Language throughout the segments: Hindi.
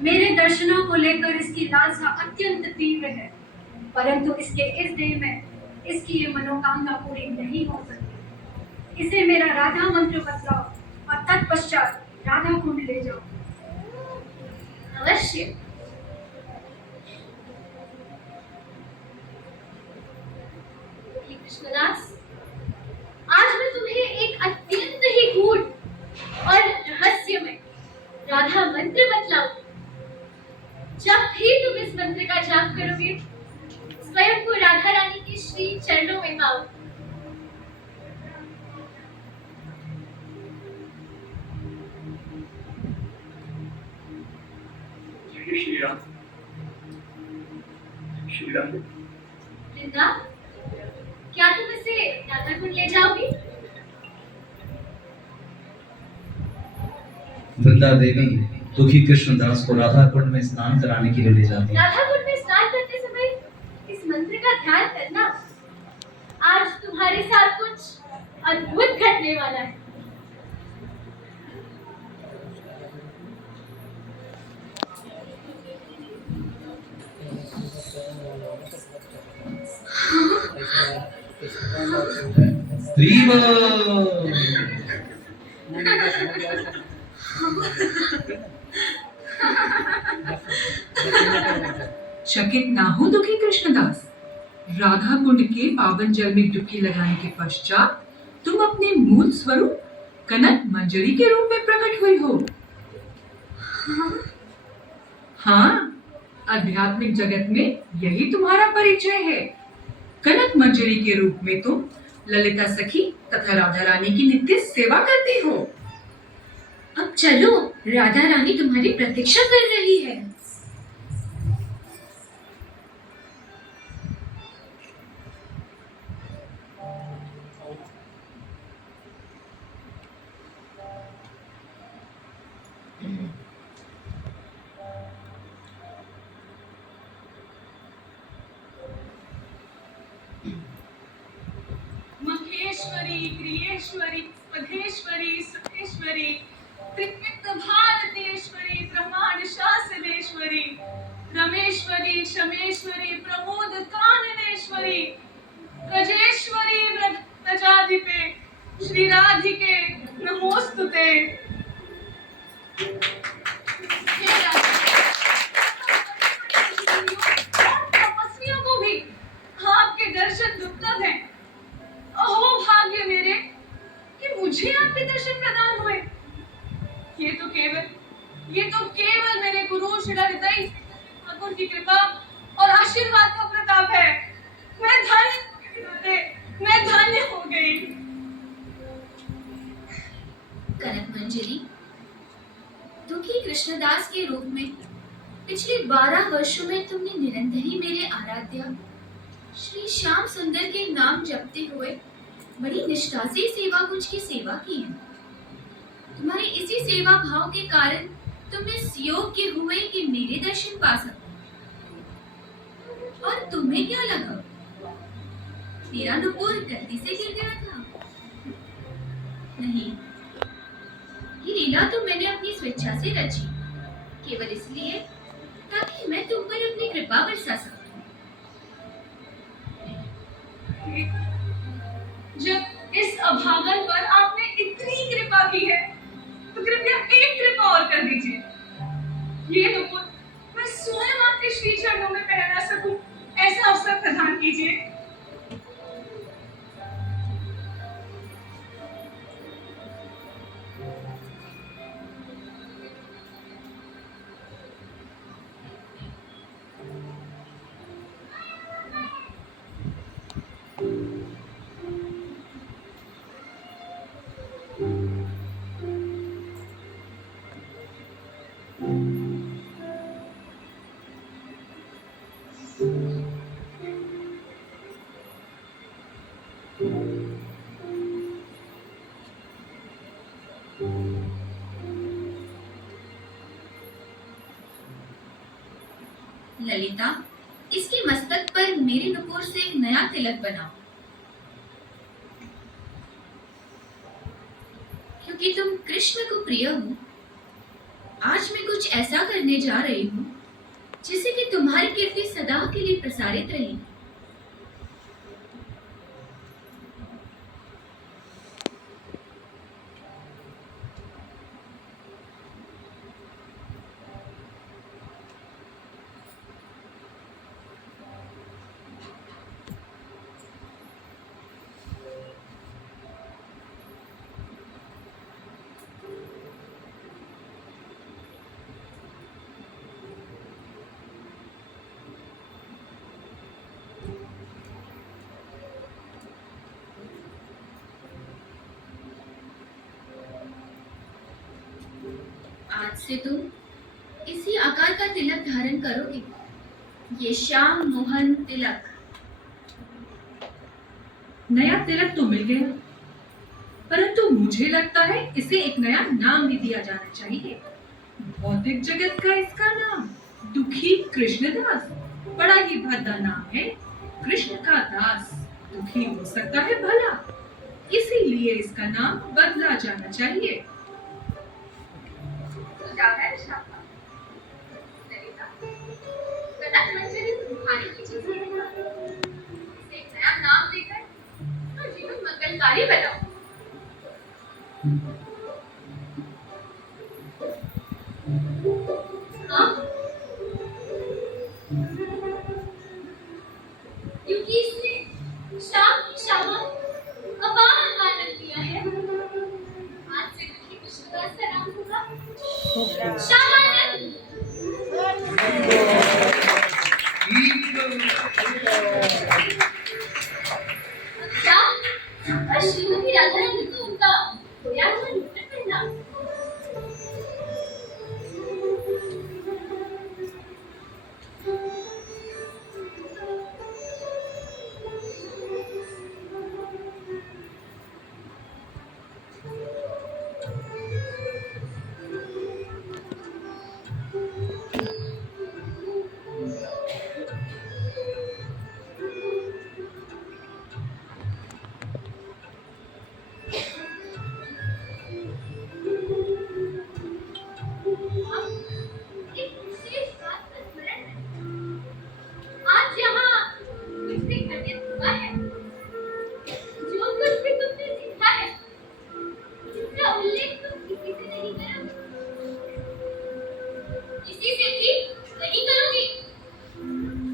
मेरे दर्शनों को लेकर इसकी लालसा अत्यंत तीव्र है, परंतु इसके इस देह में इसकी ये मनोकामना पूरी नहीं हो सकती। इसे मेरा राधा मंत्र बतलाओ और तत्पश्चात राधा कुंड ले जाओ। अवश्य। कृष्णदास, आज मैं तुम्हें एक अत्यंत ही गूढ़ और रहस्यमय राधा मंत्र बतलाऊं। जब भी तुम इस मंत्र का जाप करोगे, स्वयं को राधा रानी के श्री चरणों में पाओ। श्री राम। श्री राम। वृंदा, क्या तुम इसे राधा कुंड ले जाओगी? वृंदा देवी दुखी कृष्णदास को राधा कुंड में स्नान कराने के लिए ले जाती है। राधा कुंड में स्नान करते समय इस मंत्र का ध्यान करना। आज तुम्हारे साथ कुछ अद्भुत घटने वाला है। चकित ना हो दुखी कृष्णदास। राधा कुंड के पावन जल में डुबकी लगाने के पश्चात तुम अपने मूल स्वरूप कनक मंजरी के रूप में प्रकट हुई हो। हाँ, आध्यात्मिक जगत में यही तुम्हारा परिचय है। कनक मंजरी के रूप में तुम ललिता सखी तथा राधा रानी की नित्य सेवा करती हो। अब चलो, राधा रानी तुम्हारी प्रतीक्षा कर रही है। मखेश्वरी, क्रियेश्वरी, पदेश्वरी, सुखेश्वरी, त्रिविक्त भारतेश्वरी, ब्रह्मांड शासनेश्वरी, रमेश्वरी, शमेश्वरी, प्रमोद काननेश्वरी, ब्रजेश्वरी, ब्रजाधिपे, श्री राधिके नमोस्तुते। तपस्वियों को भी आपके दर्शन दुर्लभ हैं। अहो भाग्य मेरे कि मुझे आपके दर्शन प्रदान हुए। ये तो केवल मेरे गुरु श्री हृदय ठाकुर की कृपा और आशीर्वाद का प्रताप है। मैं धन्य हो गई। कनक मंजरी, दुखी कृष्णदास के रूप में पिछले 12 वर्षों में तुमने निरंतर ही मेरे आराध्य श्री श्याम सुंदर के नाम जपते हुए बड़ी निष्ठा से सेवा कुंज की सेवा की है। तुम्हारे इसी सेवा भाव के कारण तुम इस योग्य हुए कि मेरे दर्शन पा सको। और तुम्हें क्या लगा? मेरा नुपुर गलती से गिर गया था? नहीं, ये लीला तो मैंने अपनी स्वेच्छा से रची, केवल इसलिए ताकि मैं तुम पर अपनी कृपा बरसा सकूं। जब इस अभागन पर आपने इतनी कृपा की है, तो कृपया एक कृपा और कर दीजिए। ये नुपुर मैं स्वयं आपके श्री चरणों में पहना सकूं, ऐसा अवसर प्रदान कीजिए। ललिता, इसके मस्तक पर मेरे नुपुर से एक नया तिलक बनाओ, क्योंकि तुम कृष्ण को प्रिय हो। आज मैं कुछ कुछ ऐसा करने जा रही हूँ जिससे कि तुम्हारी कीर्ति सदा के लिए प्रसारित रहे। आज से तुम इसी आकार का तिलक धारण करोगे, ये श्याम मोहन तिलक। नया तिलक तो मिल गया, परंतु मुझे लगता है इसे एक नया नाम भी दिया जाना चाहिए। भौतिक जगत का इसका नाम दुखी कृष्णदास बड़ा ही भद्दा नाम है। कृष्ण का दास दुखी हो सकता है भला, इसीलिए इसका नाम बदला जाना चाहिए। कनक मंजरी तुम्हारी ही चीज है। इसे एक नया नाम देकर तो जीवन मंगलकारी बनाओ। हाँ? क्योंकि इसने शाम की शामा अपार आनंद दिया है। आज से दुखी कृष्णदास का नाम होगा श्यामानंद। क्या? और श्रीमती राधारानी को उनका याद हुआ लुटने पहना। एक विशेष बात का स्मरण है। आज यहाँ कुछ भी घटित हुआ है। जो कुछ भी तुमने सीखा है, इसका उल्लेख तुम किसी से नहीं करोगे। किसी से भी नहीं करोगे,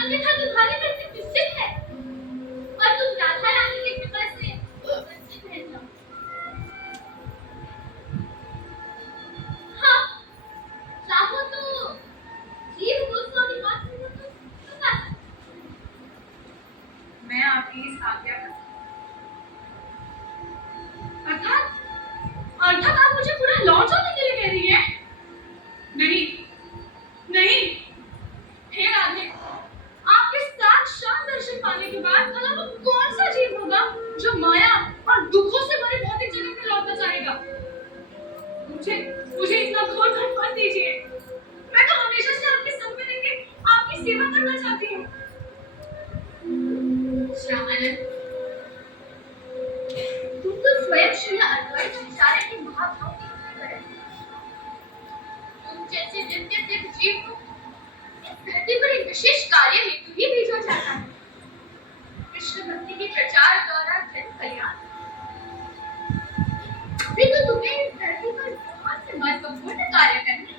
अन्यथा तुम्हारे नसीब निश्चित है और तुम राधा रानी के कृपा से वंचित रह जाओ। हाँ, चाहो तो जीव गोस्वामी मात्र हो तो बता सकते। मैं आपकी इस आज्ञा का अर्थात आप मुझे पूरा लौट जाने के लिए कह रही हैं? नहीं, नहीं, हे राधे, आपके साक्षात दर्शन पाने के बाद भला वो कौन सा जीव होगा जो माया और दुखों से भरे भौतिक जगत में लौटना चाहेगा? मुझे इतना घोर मत दीजिए। मैं तो हमेशा से आपके संग में रह के आपकी सेवा करना चाहती हूँ। श्यामानंद, तुम तो स्वयं श्री अद्वैत विचार के महाभाव की तरह। तुम जैसे नित्य सिद्ध जीव को इस धरती पर एक विशेष कार्य हेतु ही भेजा जाता है। कृष्ण भक्ति के प्रचार द्वारा जन कल्याण। अभी तो तुम्हें इस धरती पर बहुत से महत्वपूर्ण कार्य करने हैं।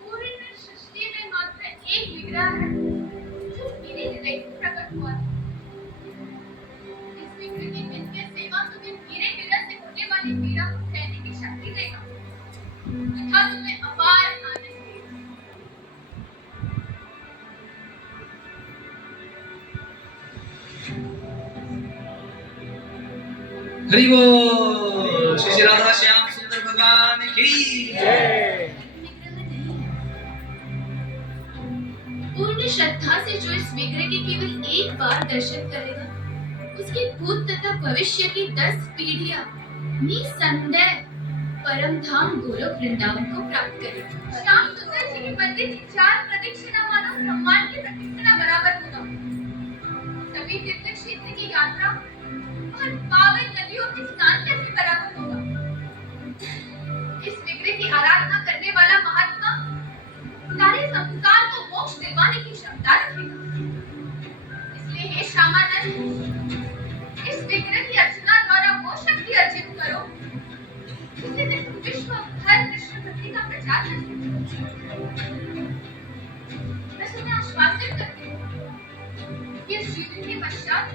पूरी सृष्टि में मात्र एक विग्रह है जो मेरे हृदय से प्रकट हुआ है। इस विग्रह की नित्य सेवा तुम्हें मेरे हृदय से होने वाली पीड़ा को हरि बोल। श्री श्री राधा श्याम सुंदर भगवान की जय। पूर्ण श्रद्धा से जो इस विग्रह के केवल एक बार दर्शन करेगा, उसकी भूत तथा भविष्य की 10 पीढ़ियां निसंदेह परम धाम गोलोक वृंदावन को प्राप्त करेगी। श्याम सुंदर जी के मंदिर की 4 प्रदक्षिणा मानो ब्रह्मांड की प्रदक्षिणा बराबर होगा। सभी तीर्थ क्षेत्र की यात्रा और पावन नदियों के स्नान कैसे बराबर होगा। इस विग्रह की आराधना करने वाला महात्मा सारे संसार को मोक्ष दिलवाने की क्षमता रखेगा। इसलिए हे श्यामानंद, इस विग्रह की अर्चना द्वारा वो शक्ति अर्जित करो जिससे तुम विश्व भर कृष्ण भक्ति का प्रचार कर सको। मैं तुम्हें आश्वासित करती हूँ कि इस जीवन के पश्चात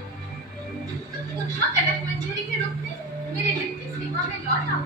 तुम पुनः कनक मंजरी के रूप में मेरे नित्य सेवा में लौट आओ।